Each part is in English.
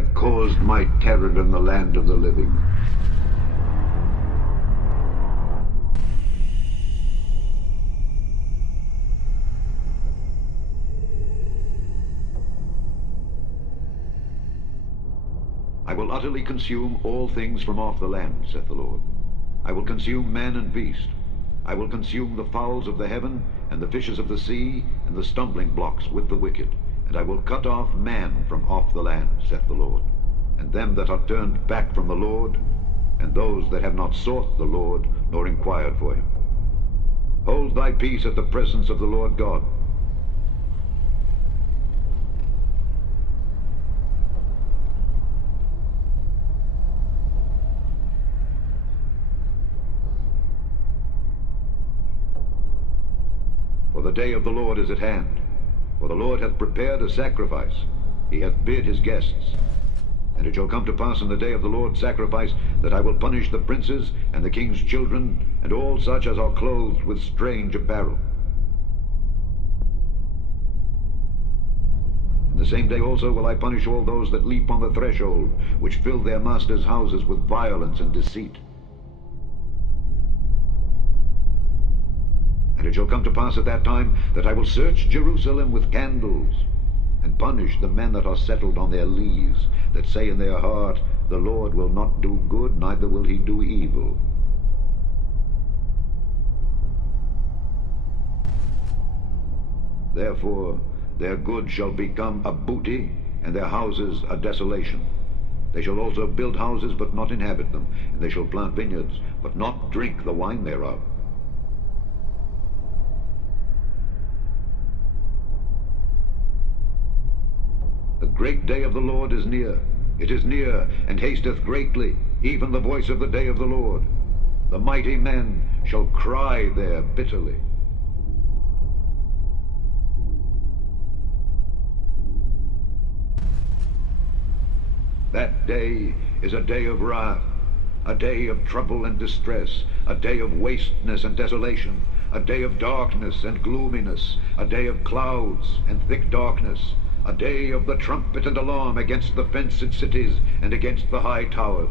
I've caused my terror in the land of the living. I will utterly consume all things from off the land, saith the Lord. I will consume man and beast. I will consume the fowls of the heaven, and the fishes of the sea, and the stumbling blocks with the wicked. And I will cut off man from off the land, saith the Lord, and them that are turned back from the Lord, and those that have not sought the Lord, nor inquired for him. Hold thy peace at the presence of the Lord God. For the day of the Lord is at hand. For the Lord hath prepared a sacrifice. He hath bid his guests. And it shall come to pass in the day of the Lord's sacrifice, that I will punish the princes, and the king's children, and all such as are clothed with strange apparel. In the same day also will I punish all those that leap on the threshold, which fill their masters' houses with violence and deceit. And it shall come to pass at that time that I will search Jerusalem with candles, and punish the men that are settled on their lees, that say in their heart, the Lord will not do good, neither will he do evil. Therefore their good shall become a booty, and their houses a desolation. They shall also build houses, but not inhabit them, and they shall plant vineyards, but not drink the wine thereof. The great day of the Lord is near. It is near, and hasteth greatly, even the voice of the day of the Lord. The mighty men shall cry there bitterly. That day is a day of wrath, a day of trouble and distress, a day of wasteness and desolation, a day of darkness and gloominess, a day of clouds and thick darkness, a day of the trumpet and alarm against the fenced cities and against the high towers.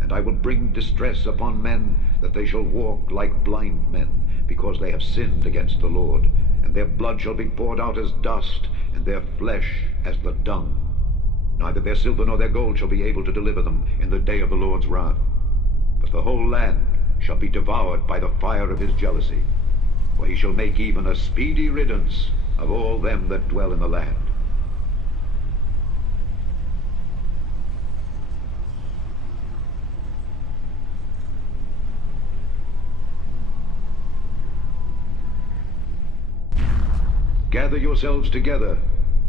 And I will bring distress upon men, that they shall walk like blind men, because they have sinned against the Lord. And their blood shall be poured out as dust, and their flesh as the dung. Neither their silver nor their gold shall be able to deliver them in the day of the Lord's wrath. But the whole land shall be devoured by the fire of his jealousy. For he shall make even a speedy riddance of all them that dwell in the land. Gather yourselves together.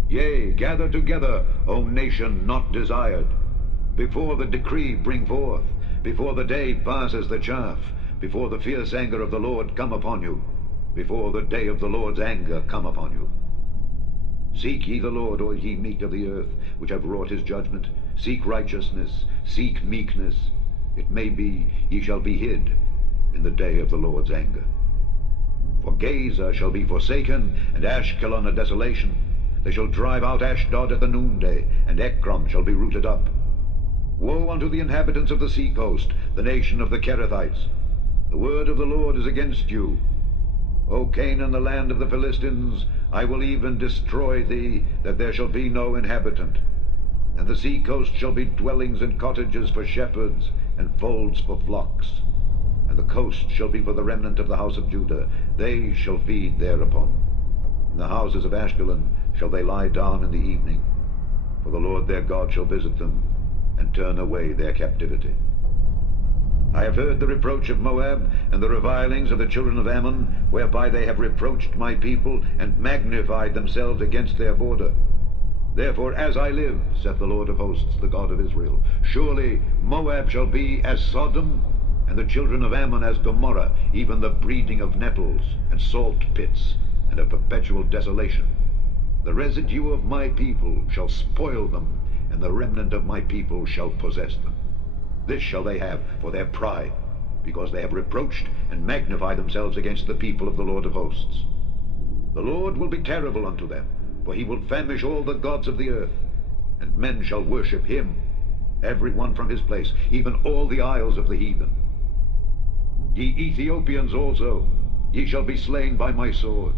Yea, gather together, O nation not desired. Before the decree bring forth, before the day passes the chaff, before the fierce anger of the Lord come upon you, before the day of the Lord's anger come upon you. Seek ye the Lord, all ye meek of the earth, which have wrought his judgment. Seek righteousness, seek meekness. It may be ye shall be hid in the day of the Lord's anger. For Gaza shall be forsaken, and Ashkelon a desolation. They shall drive out Ashdod at the noonday, and Ekron shall be rooted up. Woe unto the inhabitants of the sea coast, the nation of the Kerethites. The word of the Lord is against you. O Canaan, the land of the Philistines, I will even destroy thee, that there shall be no inhabitant. And the sea coast shall be dwellings and cottages for shepherds, and folds for flocks. And the coast shall be for the remnant of the house of Judah. They shall feed thereupon. In the houses of Ashkelon shall they lie down in the evening. For the Lord their God shall visit them, and turn away their captivity. I have heard the reproach of Moab, and the revilings of the children of Ammon, whereby they have reproached my people, and magnified themselves against their border. Therefore, as I live, saith the Lord of hosts, the God of Israel, surely Moab shall be as Sodom, and the children of Ammon as Gomorrah, even the breeding of nettles, and salt pits, and a perpetual desolation. The residue of my people shall spoil them, and the remnant of my people shall possess them. This shall they have for their pride, because they have reproached and magnified themselves against the people of the Lord of hosts. The Lord will be terrible unto them, for he will famish all the gods of the earth, and men shall worship him, every one from his place, even all the isles of the heathen. Ye Ethiopians also, ye shall be slain by my sword.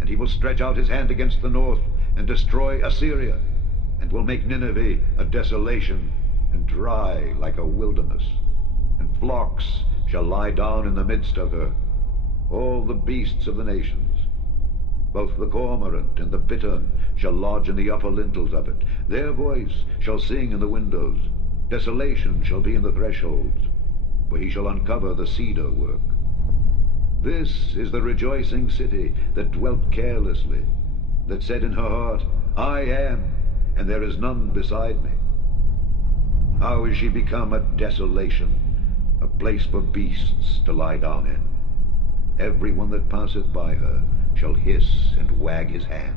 And he will stretch out his hand against the north, and destroy Assyria, and will make Nineveh a desolation, and dry like a wilderness. And flocks shall lie down in the midst of her, all the beasts of the nations. Both the cormorant and the bittern shall lodge in the upper lintels of it. Their voice shall sing in the windows. Desolation shall be in the thresholds, for he shall uncover the cedar work. This is the rejoicing city that dwelt carelessly, that said in her heart, I am, and there is none beside me. How is she become a desolation, a place for beasts to lie down in? Every one that passeth by her shall hiss and wag his hand.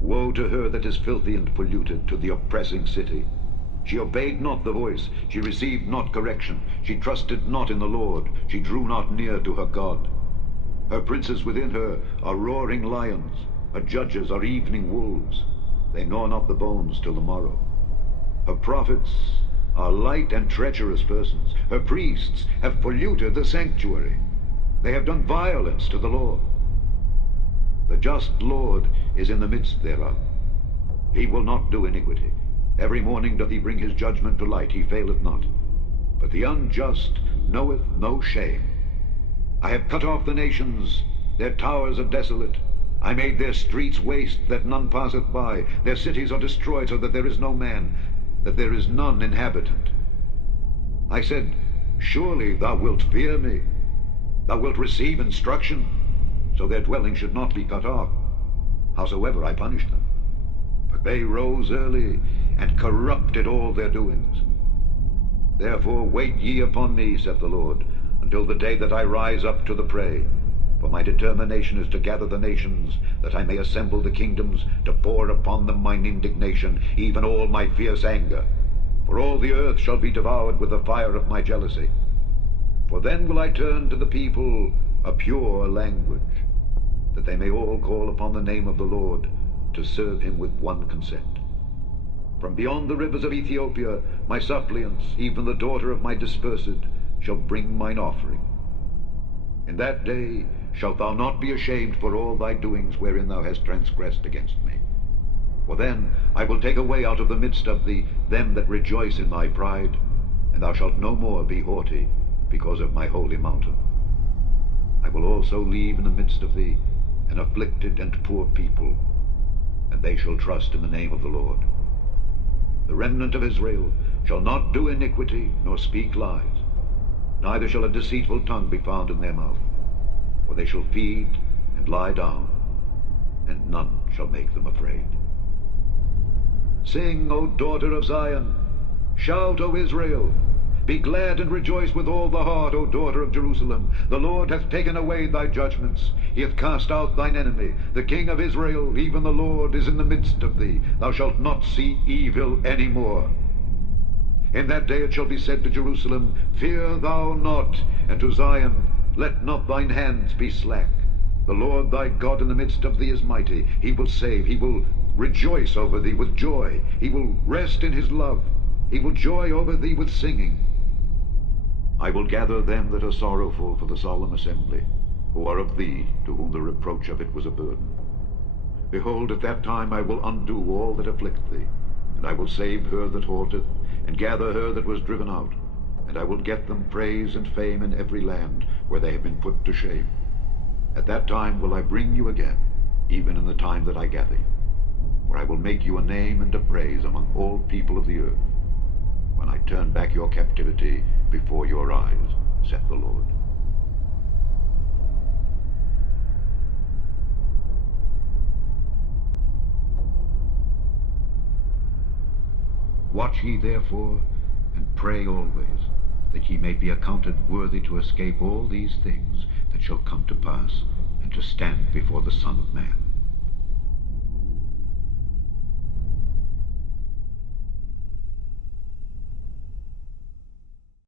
Woe to her that is filthy and polluted, to the oppressing city. She obeyed not the voice, she received not correction, she trusted not in the Lord, she drew not near to her God. Her princes within her are roaring lions, her judges are evening wolves. They gnaw not the bones till the morrow. Her prophets are light and treacherous persons. Her priests have polluted the sanctuary. They have done violence to the law. The just Lord is in the midst thereof. He will not do iniquity. Every morning doth he bring his judgment to light, he faileth not. But the unjust knoweth no shame. I have cut off the nations, their towers are desolate. I made their streets waste, that none passeth by. Their cities are destroyed, so that there is no man, that there is none inhabitant. I said, surely thou wilt fear me. Thou wilt receive instruction, so their dwelling should not be cut off. Howsoever I punished them. But they rose early, and corrupted all their doings. Therefore wait ye upon me, saith the Lord, until the day that I rise up to the prey. For my determination is to gather the nations, that I may assemble the kingdoms, to pour upon them mine indignation, even all my fierce anger. For all the earth shall be devoured with the fire of my jealousy. For then will I turn to the people a pure language, that they may all call upon the name of the Lord, to serve him with one consent. From beyond the rivers of Ethiopia, my suppliants, even the daughter of my dispersed, shall bring mine offering. In that day shalt thou not be ashamed for all thy doings wherein thou hast transgressed against me. For then I will take away out of the midst of thee them that rejoice in thy pride, and thou shalt no more be haughty because of my holy mountain. I will also leave in the midst of thee an afflicted and poor people, and they shall trust in the name of the Lord. The remnant of Israel shall not do iniquity, nor speak lies, neither shall a deceitful tongue be found in their mouth. For they shall feed and lie down, and none shall make them afraid. Sing, O daughter of Zion. Shout, O Israel. Be glad and rejoice with all the heart, O daughter of Jerusalem. The Lord hath taken away thy judgments. He hath cast out thine enemy. The King of Israel, even the Lord, is in the midst of thee. Thou shalt not see evil any more. In that day it shall be said to Jerusalem, Fear thou not, and to Zion, Let not thine hands be slack. The Lord thy God in the midst of thee is mighty. He will save. He will rejoice over thee with joy. He will rest in his love. He will joy over thee with singing. I will gather them that are sorrowful for the solemn assembly, who are of thee, to whom the reproach of it was a burden. Behold, at that time I will undo all that afflict thee, and I will save her that haunteth, and gather her that was driven out. And I will get them praise and fame in every land where they have been put to shame. At that time will I bring you again, even in the time that I gather you. For I will make you a name and a praise among all people of the earth, when I turn back your captivity before your eyes, saith the Lord. Watch ye therefore, and pray always, that ye may be accounted worthy to escape all these things that shall come to pass, and to stand before the Son of Man.